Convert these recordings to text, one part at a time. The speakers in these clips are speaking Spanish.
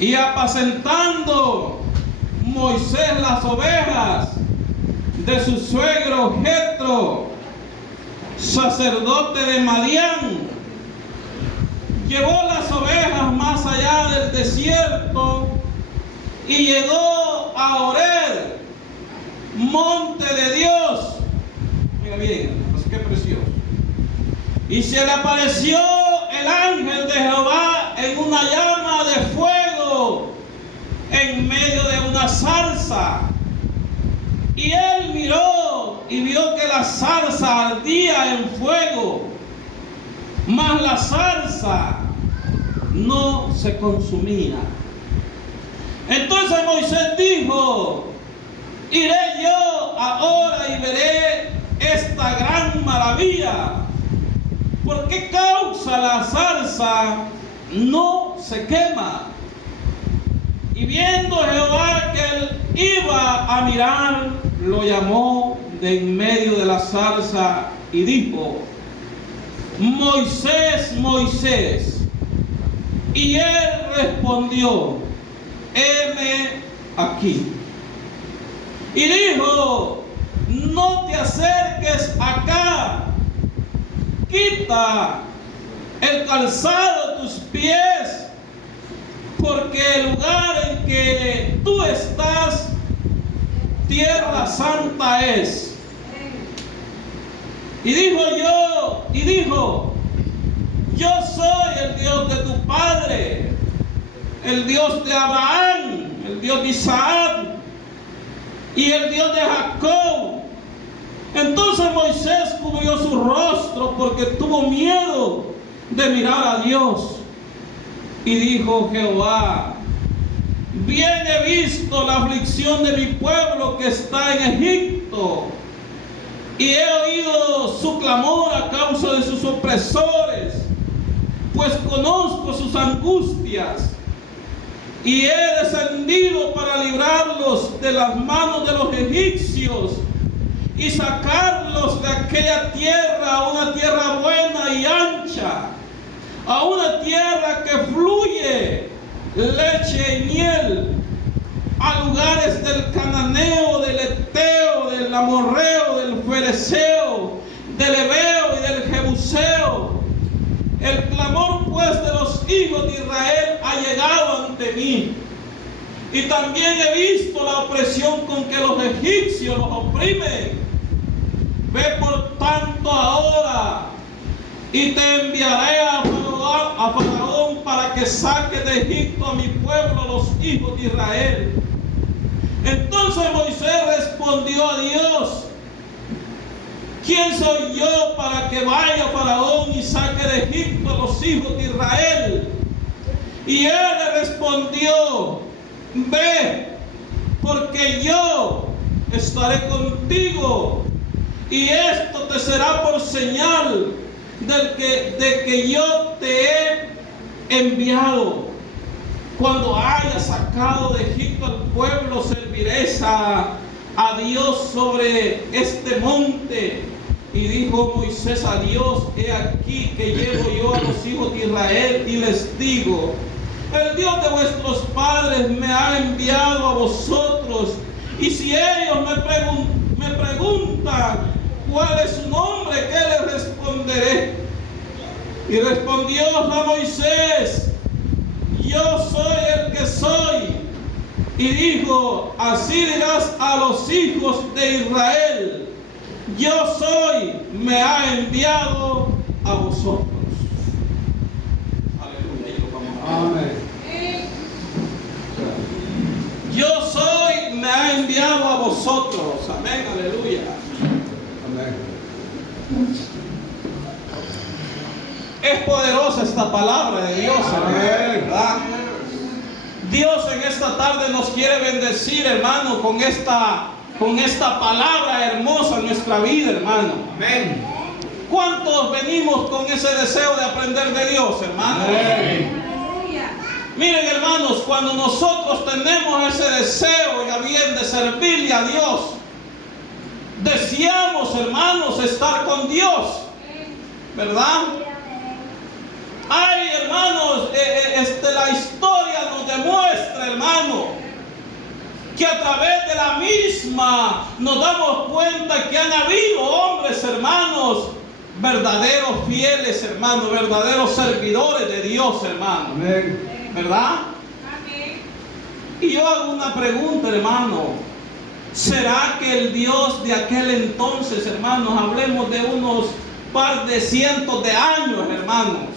Y apacentando Moisés las ovejas de su suegro Jetro, sacerdote de Madián, llevó las ovejas más allá del desierto y llegó a Horeb, monte de Dios. Mira bien, pues qué precioso. Y se le apareció el ángel de Jehová en una llama de fuego en medio de una zarza. Y él miró y vio que la zarza ardía en fuego, mas la zarza no se consumía. Entonces Moisés dijo: iré yo ahora y veré esta gran maravilla. ¿Por qué causa la zarza no se quema? Y viendo Jehová que él iba a mirar, lo llamó de en medio de la zarza y dijo: Moisés, Moisés. Y él respondió: heme aquí. Y dijo: no te acerques acá, quita el calzado de tus pies, porque el lugar en que tú estás, tierra santa es. Y dijo, yo soy el Dios de tu padre, el Dios de Abraham, el Dios de Isaac y el Dios de Jacob. Entonces Moisés cubrió su rostro porque tuvo miedo de mirar a Dios. Y dijo Jehová: bien he visto la aflicción de mi pueblo que está en Egipto, y he oído su clamor a causa de sus opresores, pues conozco sus angustias, y he descendido para librarlos de las manos de los egipcios y sacarlos de aquella tierra a una tierra buena y ancha, a una tierra que fluye leche y miel, a lugares del cananeo, del eteo, del amorreo, del fereceo, del heveo y del jebuseo. El clamor pues de los hijos de Israel ha llegado ante mí, y también he visto la opresión con que los egipcios los oprimen. Ve por tanto ahora, y te enviaré a Faraón para que saque de Egipto a mi pueblo, los hijos de Israel. Entonces Moisés respondió a Dios: ¿quién soy yo para que vaya Faraón y saque de Egipto a los hijos de Israel? Y él le respondió: ve, porque yo estaré contigo, y esto te será por señal de que yo te he enviado. Cuando haya sacado de Egipto al pueblo, serviréis a Dios sobre este monte. Y dijo Moisés a Dios: he aquí que llego yo a los hijos de Israel y les digo: el Dios de vuestros padres me ha enviado a vosotros. Y si ellos me preguntan cuál es su nombre, ¿qué les responderé? Y respondió a Moisés: yo soy el que soy. Y dijo: así dirás a los hijos de Israel: yo soy, me ha enviado a vosotros. Aleluya. Amén. Yo soy, me ha enviado a vosotros. Amén, aleluya. Amén. Es poderosa esta palabra de Dios, amén, ¿verdad? Dios en esta tarde nos quiere bendecir, hermano, con esta palabra hermosa en nuestra vida, hermano. Amén. ¿Cuántos venimos con ese deseo de aprender de Dios, hermano? Amén. Miren, hermanos, cuando nosotros tenemos ese deseo, ya bien, de servirle a Dios, deseamos, hermanos, estar con Dios, ¿verdad? Ay, hermanos, la historia nos demuestra misma nos damos cuenta que han habido hombres, hermanos, verdaderos fieles, hermanos, verdaderos servidores de Dios, hermanos. Amén. ¿Verdad? Amén. Y yo hago una pregunta, hermano. ¿Será que el Dios de aquel entonces, hermanos, hablemos de unos par de cientos de años, hermanos?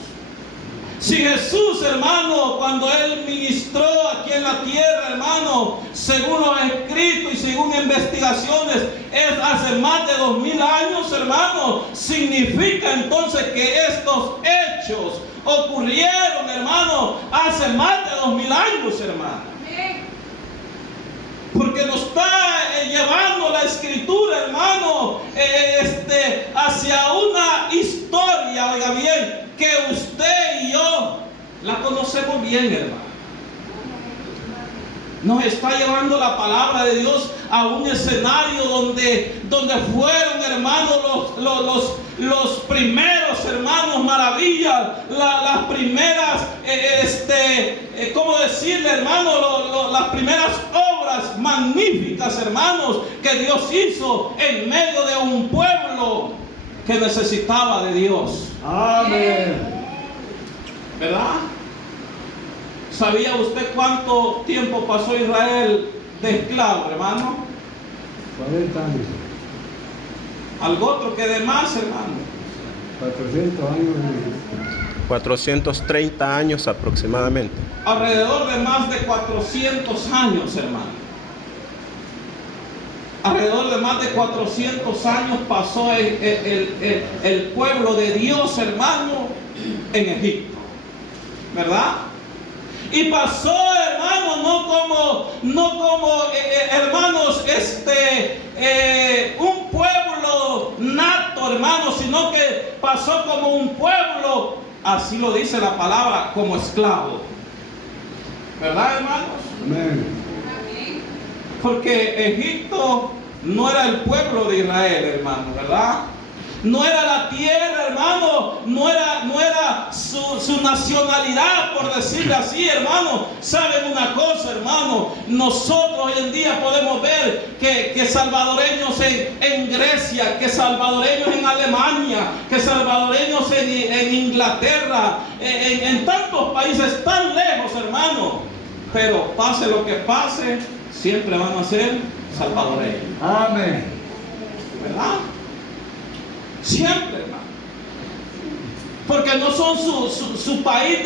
Si Jesús, hermano, cuando Él ministró aquí en la tierra, hermano, según los escritos y según investigaciones, es hace más de 2000 años, hermano, significa entonces que estos hechos ocurrieron, hermano, hace más de 2000 años, hermano. Porque nos está llevando la escritura, hermano, hacia una historia, oiga bien, que usted y yo la conocemos bien, hermano. Nos está llevando la palabra de Dios a un escenario donde fueron, hermanos, los primeros, hermanos, maravillas, las primeras, ¿cómo decirle, hermano? Las primeras obras magníficas, hermanos, que Dios hizo en medio de un pueblo que necesitaba de Dios. Amén. ¿Verdad? ¿Sabía usted cuánto tiempo pasó Israel de esclavo, hermano? 40 años. Algo otro que de más, hermano. 400 años. 430 años aproximadamente. Alrededor de más de 400 años, hermano. Alrededor de más de 400 años pasó el pueblo de Dios, hermano, en Egipto. ¿Verdad? Y pasó, hermanos, no como hermanos, un pueblo nato, hermanos, sino que pasó como un pueblo, así lo dice la palabra, como esclavo. ¿Verdad, hermanos? Amén. Porque Egipto no era el pueblo de Israel, hermano, ¿verdad? No era la tierra, hermano, no era su nacionalidad, por decirlo así, hermano. ¿Saben una cosa, hermano? Nosotros hoy en día podemos ver que salvadoreños en Grecia, que salvadoreños en Alemania, que salvadoreños en Inglaterra, en tantos países tan lejos, hermano. Pero pase lo que pase, siempre van a ser salvadoreños. Amén. ¿Verdad? Siempre, hermano. Porque no son su país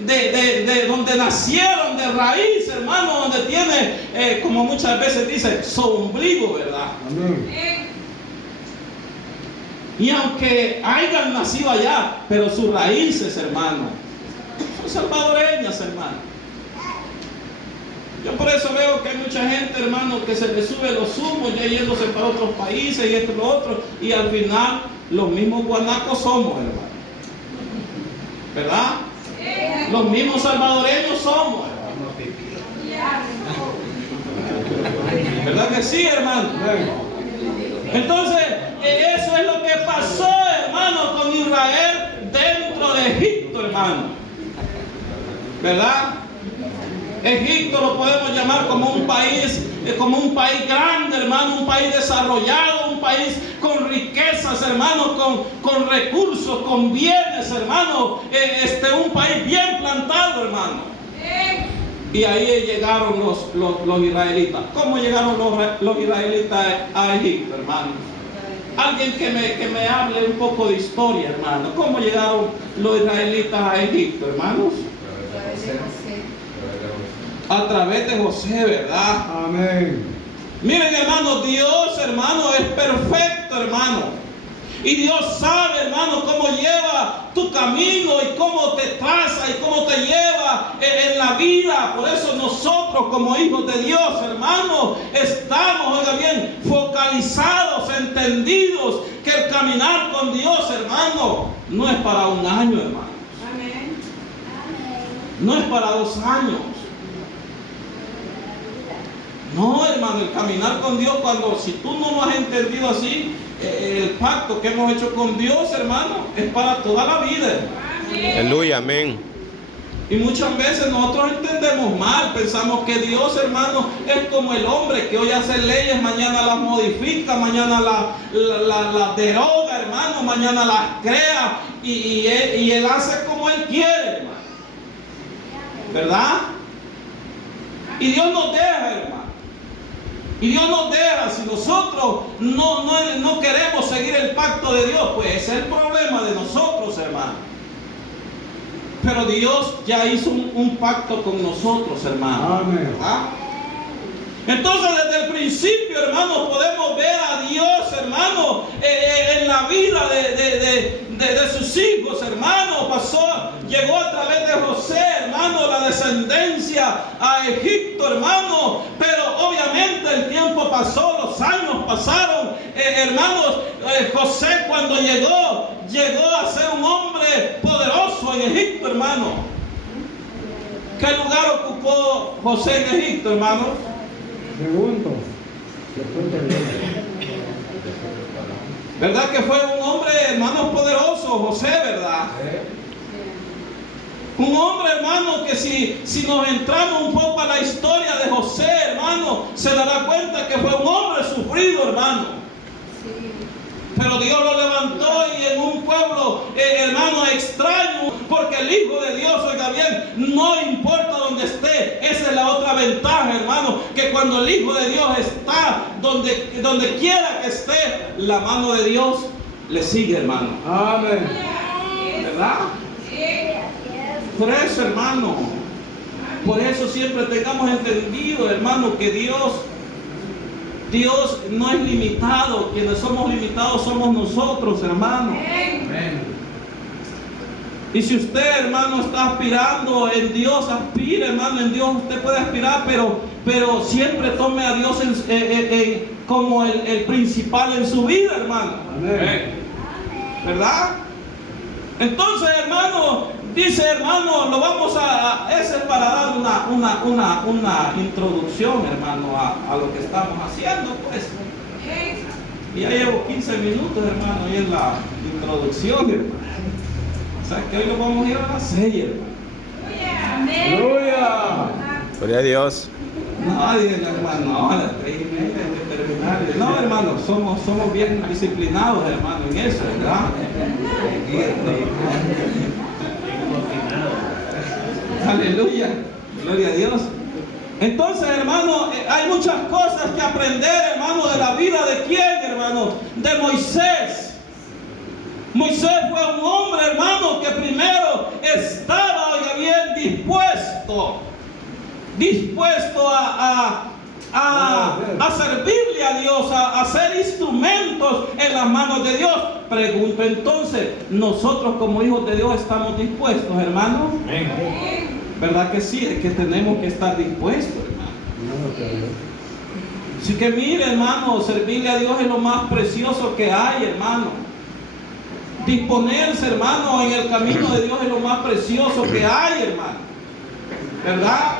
de donde nacieron, de raíz, hermano, donde tiene, como muchas veces dicen, su ombligo, ¿verdad? Amén. Y aunque hayan nacido allá, pero sus raíces, hermano, son salvadoreñas, hermano. Yo por eso veo que hay mucha gente, hermano, que se le sube los humos, ya yéndose para otros países y esto y lo otro, y al final los mismos guanacos somos, hermano. ¿Verdad? Los mismos salvadoreños somos, hermano. ¿Verdad que sí, hermano? Entonces, eso es lo que pasó, hermano, con Israel dentro de Egipto, hermano. ¿Verdad? Egipto lo podemos llamar como un país grande, hermano, un país desarrollado, un país con riquezas, hermano, con recursos, con bienes, hermano, un país bien plantado, hermano. Y ahí llegaron los israelitas. ¿Cómo llegaron los israelitas a Egipto, hermano? Alguien que me hable un poco de historia, hermano. ¿Cómo llegaron los israelitas a Egipto, hermanos? A través de José, ¿verdad? Amén. Miren, hermano, Dios, hermano, es perfecto, hermano. Y Dios sabe, hermano, cómo lleva tu camino y cómo te traza y cómo te lleva en la vida. Por eso nosotros, como hijos de Dios, hermano, estamos, oiga bien, focalizados, entendidos que el caminar con Dios, hermano, no es para un año, hermano. No es para 2 años. No, hermano, el caminar con Dios, si tú no lo has entendido así, el pacto que hemos hecho con Dios, hermano, es para toda la vida. Aleluya, amén. Y muchas veces nosotros entendemos mal, pensamos que Dios, hermano, es como el hombre que hoy hace leyes, mañana las modifica, mañana las deroga, hermano, mañana las crea y Él hace como Él quiere, hermano. ¿Verdad? Y Dios nos deja, hermano. Y Dios nos deja, si nosotros no queremos seguir el pacto de Dios, pues ese es el problema de nosotros, hermano. Pero Dios ya hizo un pacto con nosotros, hermano. Amén. ¿Ah? Entonces, desde el principio, hermano, podemos ver a Dios, hermano, en la vida de sus hijos, hermano. Llegó a través de José, hermano, la descendencia a Egipto, hermano. Pero obviamente el tiempo pasó, los años pasaron, hermanos. José, cuando llegó a ser un hombre poderoso en Egipto, hermano. ¿Qué lugar ocupó José en Egipto, hermano? Segundo. ¿Verdad que fue un hombre, hermano, poderoso, José, verdad? Un hombre, hermano, que si nos entramos un poco a la historia de José, hermano, se dará cuenta que fue un hombre sufrido, hermano. Pero Dios lo levantó y en un pueblo, hermano, extraño, porque el Hijo de Dios, oiga bien, no importa donde esté. Esa es la otra ventaja, hermano, que cuando el Hijo de Dios está donde quiera que esté, la mano de Dios le sigue, hermano. Amén. ¿Verdad? Por eso, hermano, por eso siempre tengamos entendido, hermano, que Dios no es limitado. Quienes somos limitados somos nosotros, hermano. Amén. Y si usted, hermano, está aspirando en Dios, aspire, hermano, en Dios usted puede aspirar, pero siempre tome a Dios como el principal en su vida, hermano. Amén. ¿Verdad? Entonces, hermano, dice, hermano, ese es para dar una introducción, hermano, a lo que estamos haciendo, pues. Y ya llevo 15 minutos, hermano, y en la introducción, hermano. O sea, que hoy nos vamos a ir a las 6, hermano. Aleluya. Gloria a Dios. Nadie, hermano, a las 3:30 hay que terminar. No, hermano, somos bien disciplinados, hermano, en eso, ¿verdad? Aleluya, gloria a Dios. Entonces, hermano, hay muchas cosas que aprender, hermano, de la vida de quién, hermano, de Moisés. Moisés fue un hombre, hermano, que primero estaba, oiga bien, dispuesto a servirle a Dios, a ser instrumentos en las manos de Dios. Pregunto entonces, ¿nosotros como hijos de Dios estamos dispuestos, hermano? ¿Verdad que sí? Es que tenemos que estar dispuestos, hermano. Así que mire, hermano, servirle a Dios es lo más precioso que hay, hermano. Disponerse, hermano, en el camino de Dios es lo más precioso que hay, hermano. ¿Verdad?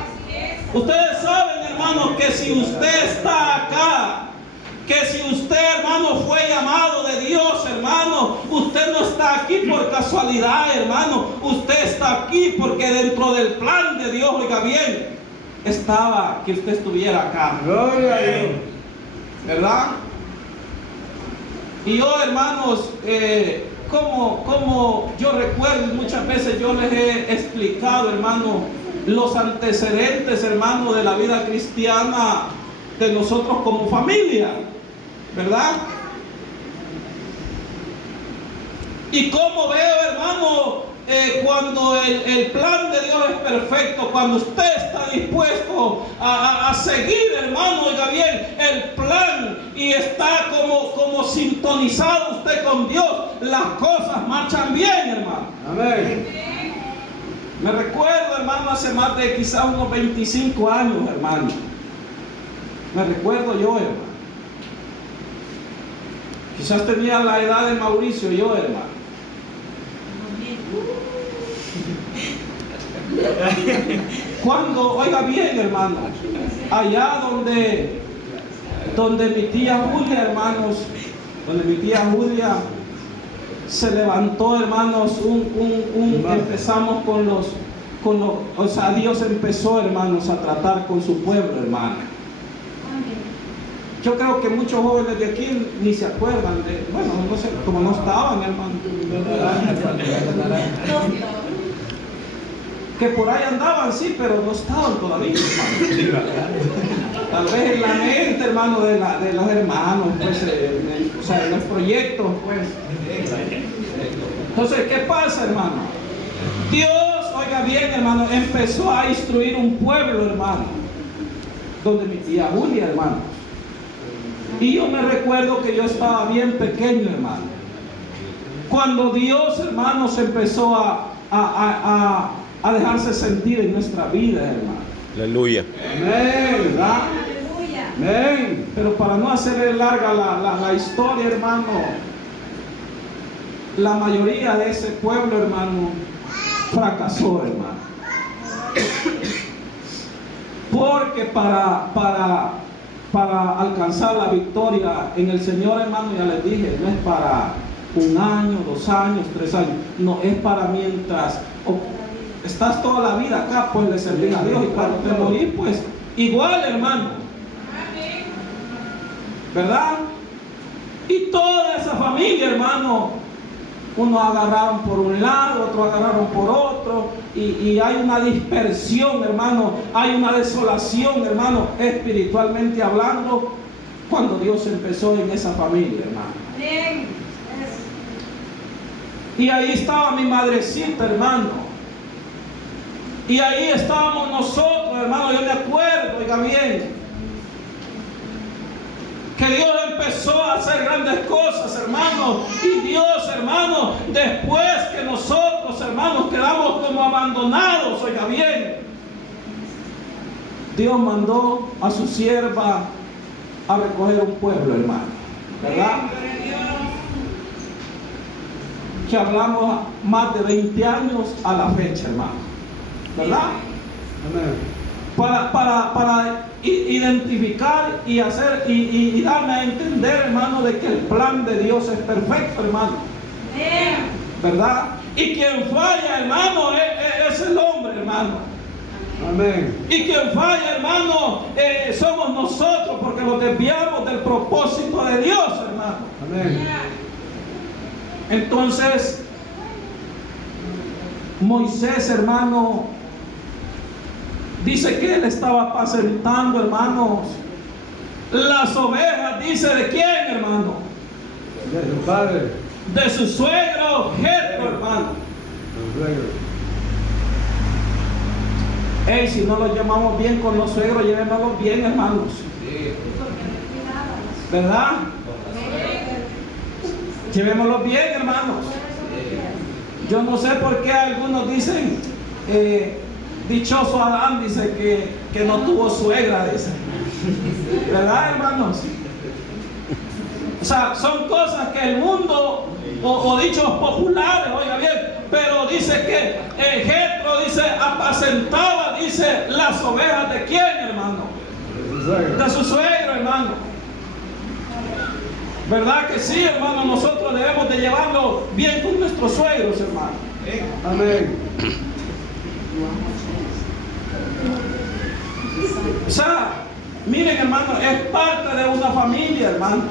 Ustedes saben, hermano, que si usted está acá, que si usted, hermano, fue llamado de Dios, hermano, usted no está aquí por casualidad, hermano. Usted está aquí porque dentro del plan de Dios, oiga bien, estaba que usted estuviera acá. Gloria a Dios. ¿Verdad? Y yo, hermanos, como yo recuerdo, muchas veces yo les he explicado, hermano, los antecedentes, hermano, de la vida cristiana de nosotros como familia, ¿verdad? Y como veo, hermano, cuando el plan de Dios es perfecto, cuando usted está dispuesto a seguir, hermano, oiga bien, el plan y está como sintonizado usted con Dios, las cosas marchan bien, hermano. Amén. Me recuerdo, hermano, hace más de quizás unos 25 años, hermano. Me recuerdo yo, hermano. Quizás tenía la edad de Mauricio, yo, hermano. Cuando, oiga bien, hermano, allá donde mi tía Julia, hermanos, donde mi tía Julia se levantó, hermanos, empezamos con o sea, Dios empezó, hermanos, a tratar con su pueblo, hermano. Yo creo que muchos jóvenes de aquí ni se acuerdan de, bueno, no sé, como no estaban, hermano. Que por ahí andaban, sí, pero no estaban todavía, hermano. Tal vez en la mente, hermano, de los hermanos, pues, o sea, en los proyectos, pues. Entonces, ¿qué pasa, hermano? Dios, oiga bien, hermano, empezó a instruir un pueblo, hermano, donde mi tía Julia, hermano. Y yo me recuerdo que yo estaba bien pequeño, hermano, cuando Dios, hermanos, empezó a dejarse sentir en nuestra vida, hermano. Aleluya. Amén, ¿verdad? Aleluya. Amén. Pero para no hacerle larga la historia, hermano, la mayoría de ese pueblo, hermano, fracasó, hermano. Porque para alcanzar la victoria en el Señor, hermano, ya les dije, no es para 1 año, 2 años, 3 años, no, es para mientras estás toda la vida acá, pues le servís a Dios, y cuando te morís, pues igual, hermano, ¿verdad? Y toda esa familia, hermano, unos agarraron por un lado, otros agarraron por otro, y hay una dispersión, hermano, hay una desolación, hermano, espiritualmente hablando, cuando Dios empezó en esa familia, hermano. Amén. Y ahí estaba mi madrecita, hermano. Y ahí estábamos nosotros, hermano, yo me acuerdo, oiga bien, que Dios empezó a hacer grandes cosas, hermano. Y Dios, hermano, después que nosotros, hermanos, quedamos como abandonados, oiga bien, Dios mandó a su sierva a recoger un pueblo, hermano, ¿verdad? Que hablamos más de 20 años a la fecha, hermano, ¿verdad? Para identificar y hacer y darme a entender, hermano, de que el plan de Dios es perfecto, hermano, ¿verdad? Y quien falla, hermano, es el hombre, hermano. Amén. Y quien falla, hermano, somos nosotros, porque nos desviamos del propósito de Dios, hermano. Amén. Entonces, Moisés, hermano, dice que él estaba apacentando, hermanos, las ovejas. Dice, ¿de quién, hermano? De su padre. De su suegro Jetro, hermano. Su suegro. Ey, si no los llamamos bien con los suegros, llevémoslos bien, hermanos, ¿verdad? Llevémoslos bien, hermanos. Yo no sé por qué algunos dicen, dichoso Adán, dice que no tuvo suegra, dice. ¿Verdad, hermanos? O sea, son cosas que el mundo, o dichos populares, oiga bien, pero dice que Jetro, dice, apacentaba, dice, las ovejas de quién, hermano? De su suegro, hermano. ¿Verdad que sí, hermano? Nosotros debemos de llevarlo bien con nuestros suegros, hermano. Amén. O sea, miren, hermano, es parte de una familia, hermano.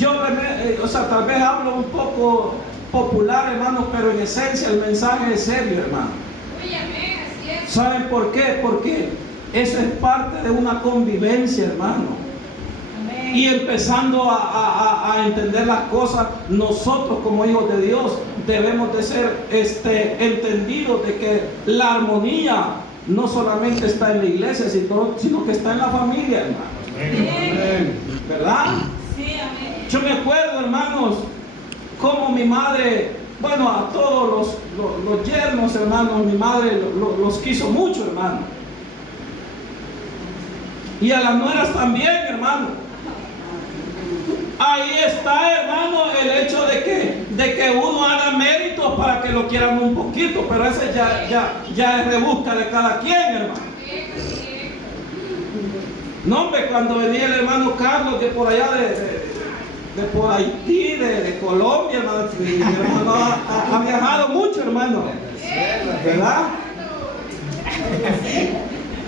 Yo, o sea, tal vez hablo un poco popular, hermano, pero en esencia el mensaje es serio, hermano. ¿Saben por qué? Porque eso es parte de una convivencia, hermano. Amén. Y empezando a entender las cosas, nosotros como hijos de Dios debemos de ser entendidos de que la armonía no solamente está en la iglesia, sino que está en la familia, hermano. Amén. ¿Verdad? Sí, amén. Yo me acuerdo, hermanos, como mi madre, bueno, a todos los yernos, hermanos, mi madre los quiso mucho, hermano. Y a las nueras también, hermano. Ahí está, hermano, el hecho de que uno haga méritos para que lo quieran un poquito, pero ese ya es de busca de cada quien, hermano. No, hombre, cuando venía el hermano Carlos de por allá de por Haití, de Colombia, hermano. Mi hermano ha viajado mucho, hermano. ¿Verdad?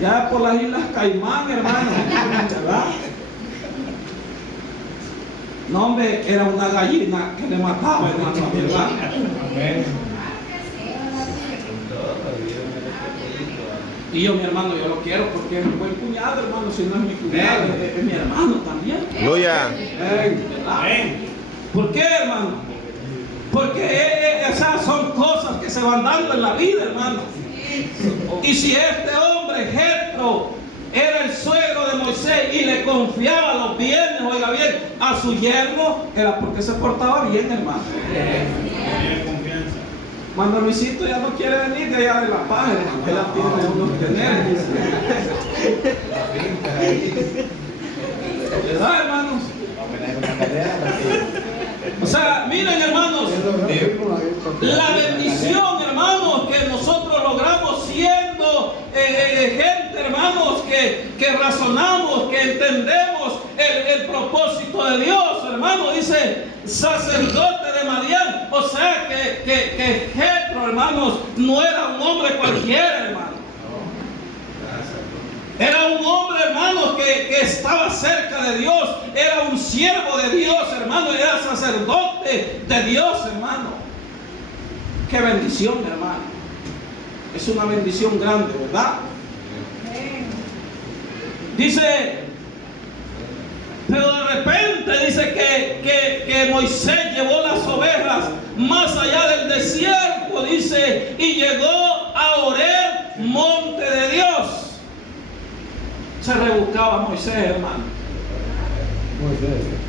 Ya por las Islas Caimán, hermano. ¿Verdad? No, hombre, era una gallina que le mataba, hermano, a mi hermano. Y yo, mi hermano, yo lo quiero porque es un buen cuñado, hermano. Si no es mi cuñado, es mi hermano también. Aleluya. ¿Verdad? ¿Por qué, hermano? Porque esas son cosas que se van dando en la vida, hermano. Y si este hombre, Jetro, era el suegro de Moisés y le confiaba los bienes, oiga bien, a su yerno, era porque se portaba bien, hermano. Cuando Luisito ya no quiere venir de allá de La Paz, hermano, ya tiene unos teneres. ¿Verdad, hermanos? O sea, miren, hermanos, la bendición, hermanos, que nosotros logramos siendo gente, hermanos, que razonamos, que entendemos el propósito de Dios, hermano. Dice sacerdote de Madián. O sea que Jetro, hermanos, no era un hombre cualquiera, hermano. Era un hombre, hermanos, que estaba cerca de Dios. Era un siervo de Dios, hermano. Era sacerdote de Dios, hermano. Qué bendición, hermano. Es una bendición grande, ¿verdad? Dice, pero de repente dice que Moisés llevó las ovejas más allá del desierto, dice, y llegó a Horeb, monte de Dios. Se rebuscaba Moisés, hermano.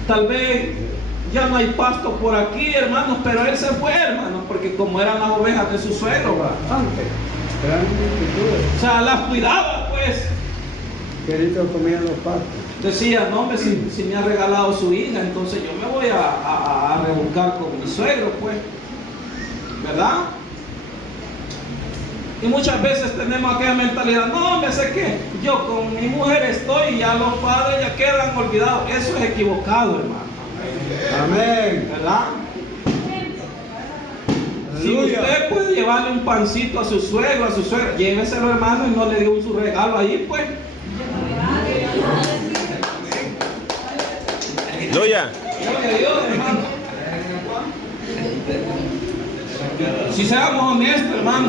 Tal vez ya no hay pasto por aquí, hermanos, pero él se fue, hermano, porque como eran las ovejas de su suegro, bastante. O sea, las cuidaba, pues. Queridos comían los pastos. Decía, no, hombre, si me ha regalado su hija, entonces yo me voy a rebuscar con mi suegro, pues. ¿Verdad? Y muchas veces tenemos aquella mentalidad, no, me sé que yo con mi mujer estoy y ya los padres ya quedan olvidados. Eso es equivocado, hermano. Amén. ¿Verdad? Si usted puede llevarle un pancito a su suegro, a su suegra, lléveselo, hermano, y no le dio su regalo ahí, pues. Aleluya. Gloria a Dios, hermano. Si seamos honestos, hermano,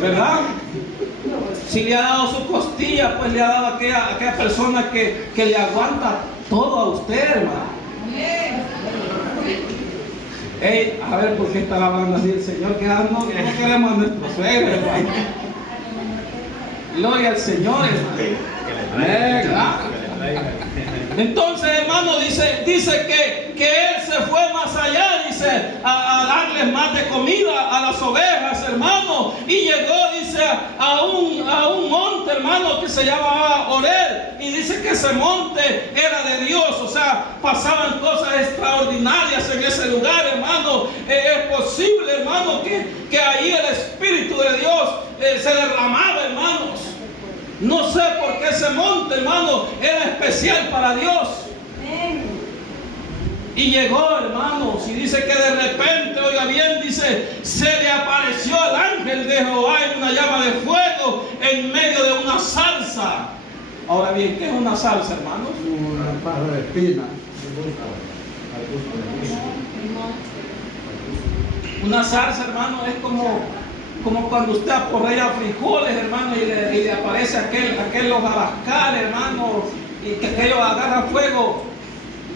¿verdad? Si le ha dado su costilla, pues le ha dado a aquella persona que le aguanta todo a usted, hermano. Hey, a ver, ¿por qué está hablando así el Señor? Que no queremos a nuestro suegro, hermano. Gloria al Señor, hermano. ¿Verdad? Entonces, hermano, dice que él se fue más allá, dice, a darles más de comida a las ovejas, hermano, y llegó, dice, a un monte, hermano, que se llamaba Horeb, y dice que ese monte era de Dios. O sea, pasaban cosas extraordinarias en ese lugar, hermano. Es posible, hermano, que ahí el Espíritu de Dios se derramaba, hermanos. No sé por qué ese monte, hermano, era especial para Dios. Y llegó, hermanos, y dice que de repente, oiga bien, dice, se le apareció el ángel de Jehová en una llama de fuego en medio de una zarza. Ahora bien, ¿qué es una zarza, hermanos? Una paja de espina. Una zarza, hermano, es como cuando usted aporrea frijoles, hermano, y le aparece aquel hojarascal, hermano, y que aquello agarra fuego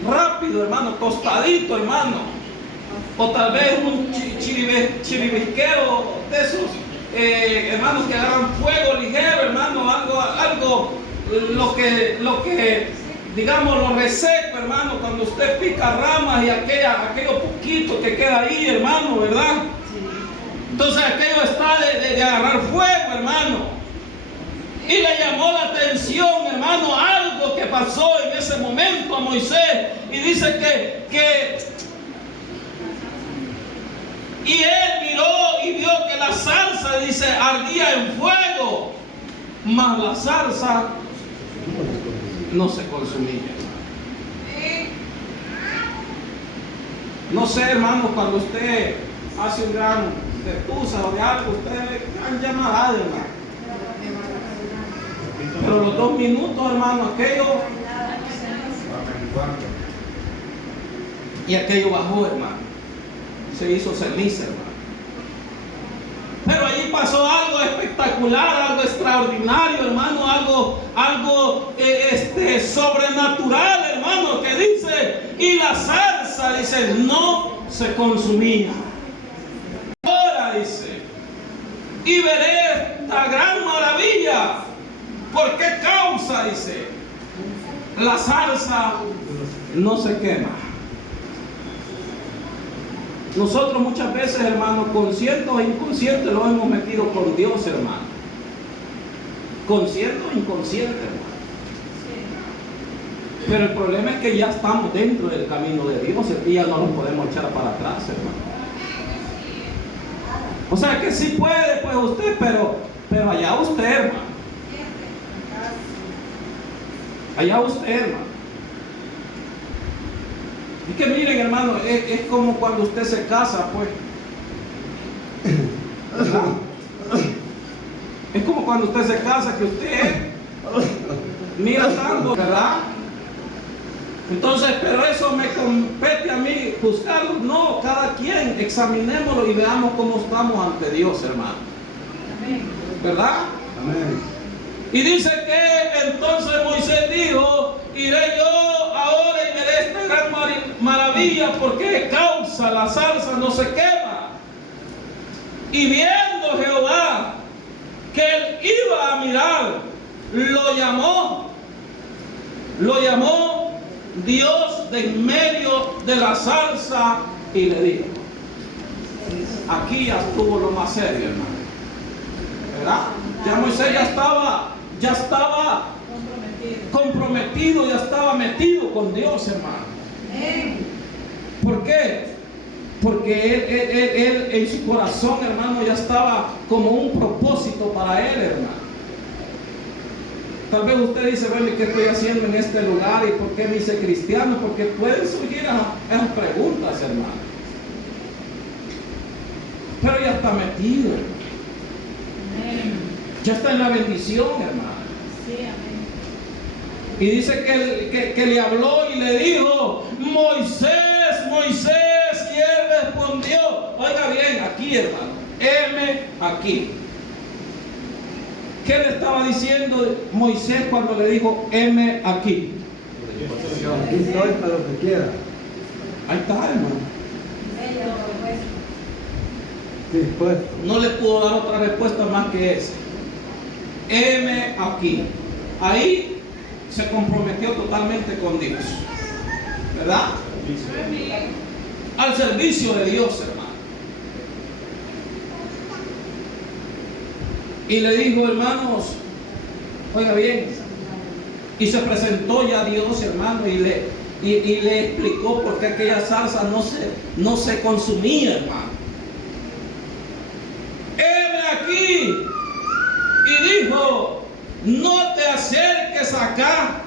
rápido, hermano, tostadito, hermano. O tal vez un chiribisquero de esos, hermanos, que agarran fuego ligero, hermano, algo lo que digamos, lo reseco, hermano, cuando usted pica ramas y aquello poquito que queda ahí, hermano, ¿verdad? Entonces aquello está de agarrar fuego, hermano. Y le llamó la atención, hermano, algo que pasó en ese momento a Moisés. Y dice y él miró y vio que la zarza, dice, ardía en fuego, mas la zarza no se consumía. No sé, hermano, cuando usted hace un gran de tusa o de algo, usted han llamado, hermano. Pero los 2 minutos, hermano, aquello y aquello bajó, hermano. Se hizo ceniza, hermano. Pero allí pasó algo espectacular, algo extraordinario, hermano, algo sobrenatural, hermano, que dice, y la salsa, dice, no se consumía. Ahora dice, y veré esta gran maravilla. ¿Por qué causa? Dice, la salsa no se quema. Nosotros muchas veces, hermano, conscientes o inconscientes, lo hemos metido con Dios, hermano. Consciente o inconsciente, hermano. Pero el problema es que ya estamos dentro del camino de Dios y ya no nos podemos echar para atrás, hermano. O sea que sí puede, pues usted, pero allá usted, hermano. Allá usted, hermano. Y que miren, hermano, es como cuando usted se casa, pues. ¿Verdad? Es como cuando usted se casa, que usted mira tanto, ¿verdad? Entonces, pero eso me compete a mí juzgarlo. No, cada quien examinémoslo y veamos cómo estamos ante Dios, hermano. ¿Verdad? Amén. Y dice que entonces Moisés dijo, iré yo ahora y veré esta gran maravilla, porque causa la salsa no se quema. Y viendo Jehová que él iba a mirar, lo llamó Dios de en medio de la salsa y le dijo, aquí ya estuvo lo más serio, hermano. ¿Verdad? Ya Moisés ya estaba comprometido, ya estaba metido con Dios, hermano. ¿Por qué? Porque él en su corazón, hermano, ya estaba como un propósito para él, hermano. Tal vez usted dice, bueno, ¿qué estoy haciendo en este lugar? ¿Y por qué me hice cristiano? Porque pueden surgir esas preguntas, hermano. Pero ya está metido, hermano. Ya está en la bendición, hermano. Sí, amén. Y dice que le habló y le dijo, Moisés, Moisés, y él respondió, oiga bien, aquí, hermano, heme aquí. ¿Qué le estaba diciendo Moisés cuando le dijo, heme aquí? Aquí estoy para lo que quiera. Ahí está, hermano. Dispuesto. No le pudo dar otra respuesta más que esa. Heme aquí. Ahí se comprometió totalmente con Dios, ¿verdad? Al servicio de Dios, hermano. Y le dijo, hermanos, oiga bien, y se presentó ya a Dios, hermano, y le explicó por qué aquella salsa no se consumía, hermano. Heme aquí. Y dijo, no te acerques acá,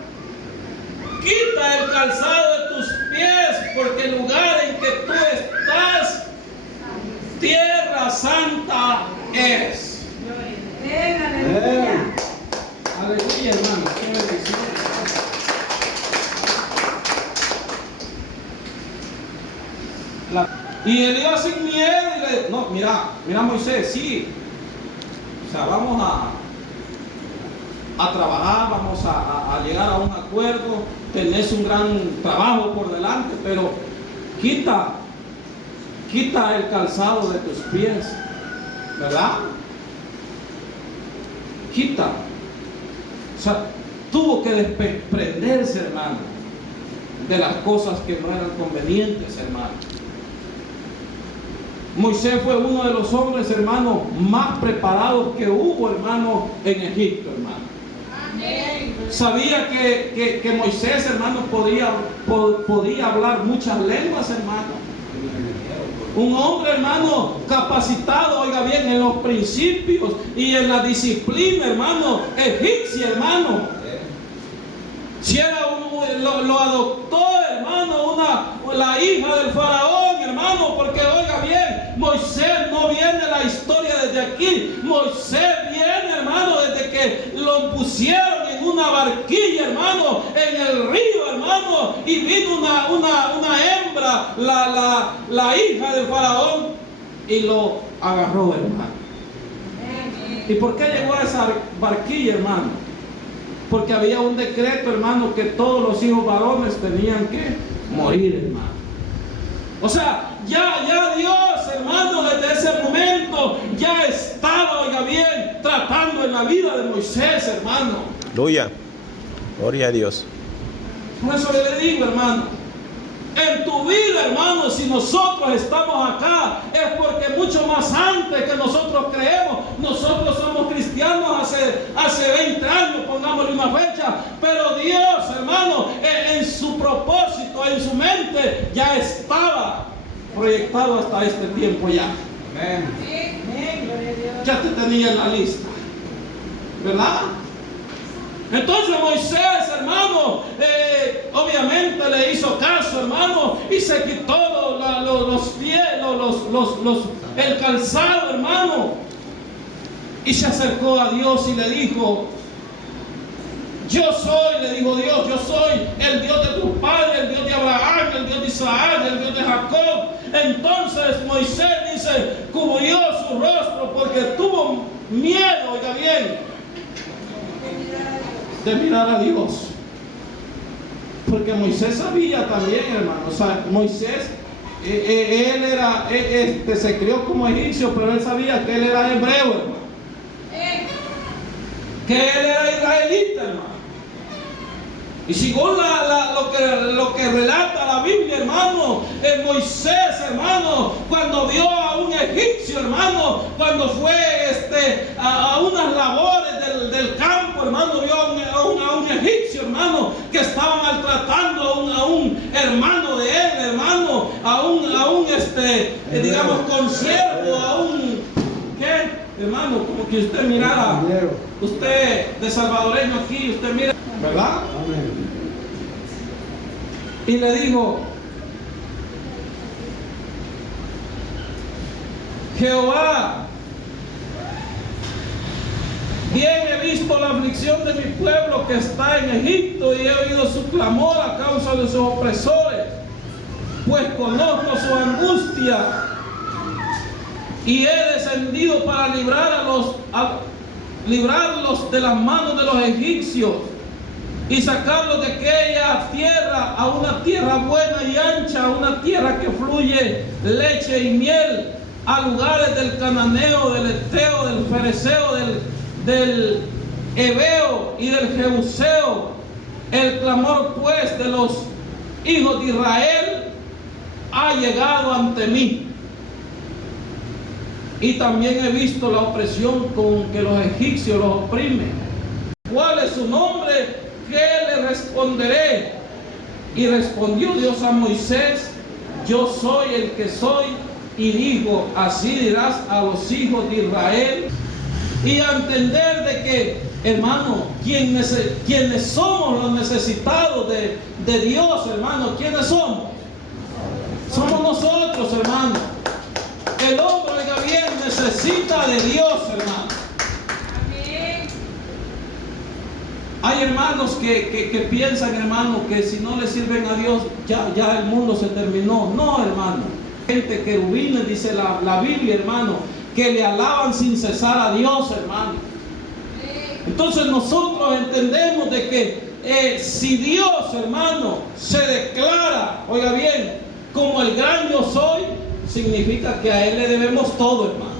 quita el calzado de tus pies, porque el lugar en que tú estás, tierra santa es. Aleluya. Aleluya, hermano. Qué bendición. Y Elías sin miedo y le no, mira Moisés, sí. O sea, vamos a trabajar, vamos a llegar a un acuerdo, tenés un gran trabajo por delante, pero quita el calzado de tus pies, ¿verdad? Quita. O sea, tuvo que desprenderse, hermano, de las cosas que no eran convenientes, hermano. Moisés fue uno de los hombres, hermano, más preparados que hubo, hermano, en Egipto, hermano. Amén. Sabía que Moisés, hermano, podía hablar muchas lenguas, hermano. Un hombre, hermano, capacitado, oiga bien, en los principios y en la disciplina, hermano, egipcia, hermano. Si era lo adoptó, hermano, la hija del faraón, hermano, porque oiga bien, Moisés no viene la historia desde aquí. Moisés viene, hermano, desde que lo pusieron en una barquilla, hermano, en el río, hermano, y vino una hembra, la hija del faraón, y lo agarró, hermano. ¿Y por qué llegó a esa barquilla, hermano? Porque había un decreto, hermano, que todos los hijos varones tenían que morir, hermano. O sea, ya Dios, hermano, desde ese momento ya estaba, oiga bien, tratando en la vida de Moisés, hermano. Aleluya. Gloria a Dios. Por eso yo le digo, hermano, en tu vida, hermano, si nosotros estamos acá, es porque mucho más antes que nosotros creemos. Nosotros somos cristianos hace 20 años, pongámosle una fecha, pero Dios, hermano, en su propósito, en su mente, ya estaba proyectado hasta este tiempo ya. Amén. Ya te tenía en la lista, ¿verdad? Entonces Moisés, hermano, obviamente le hizo caso, hermano, y se quitó los pies, el calzado, hermano, y se acercó a Dios y le dijo: yo soy, le dijo Dios, yo soy el Dios de tus padres, el Dios de Abraham, el Dios de Isaac, el Dios de Jacob. Entonces Moisés dice, cubrió su rostro porque tuvo miedo, oiga bien, de mirar a Dios. Porque Moisés sabía también, hermano, o sea, Moisés, él era, se crió como egipcio, pero él sabía que él era hebreo, hermano. Que él era israelita, hermano. Y según lo que relata la Biblia, hermano, Moisés, hermano, cuando vio a un egipcio, hermano, cuando fue a unas labores del campo, hermano, vio a un egipcio, hermano, que estaba maltratando a un hermano de él, hermano, a un digamos, consiervo, a un, ¿qué? Hermano, como que usted mirara, usted de salvadoreño aquí, usted mira, ¿verdad? Amén. Y le dijo: Jehová, bien he visto la aflicción de mi pueblo que está en Egipto, y he oído su clamor a causa de sus opresores, pues conozco su angustia, y he descendido para librarlos de las manos de los egipcios y sacarlos de aquella tierra a una tierra buena y ancha, a una tierra que fluye leche y miel, a lugares del cananeo, del eteo, del fereceo, del heveo y del jebuseo. El clamor pues de los hijos de Israel ha llegado ante mí, y también he visto la opresión con que los egipcios los oprimen. ¿Cuál es su nombre? ¿Qué le responderé? Y respondió Dios a Moisés: yo soy el que soy. Y dijo: así dirás a los hijos de Israel. Y a entender de que, hermano, quienes somos los necesitados de Dios, hermano, ¿quiénes somos? Somos nosotros, hermano. El hombre, oiga bien, necesita de Dios, hermano. Hay hermanos que piensan, hermano, que si no le sirven a Dios, ya el mundo se terminó. No, hermano. Gente querubines, dice la Biblia, hermano, que le alaban sin cesar a Dios, hermano. Entonces nosotros entendemos de que si Dios, hermano, se declara, oiga bien, como el gran yo soy, significa que a Él le debemos todo, hermano.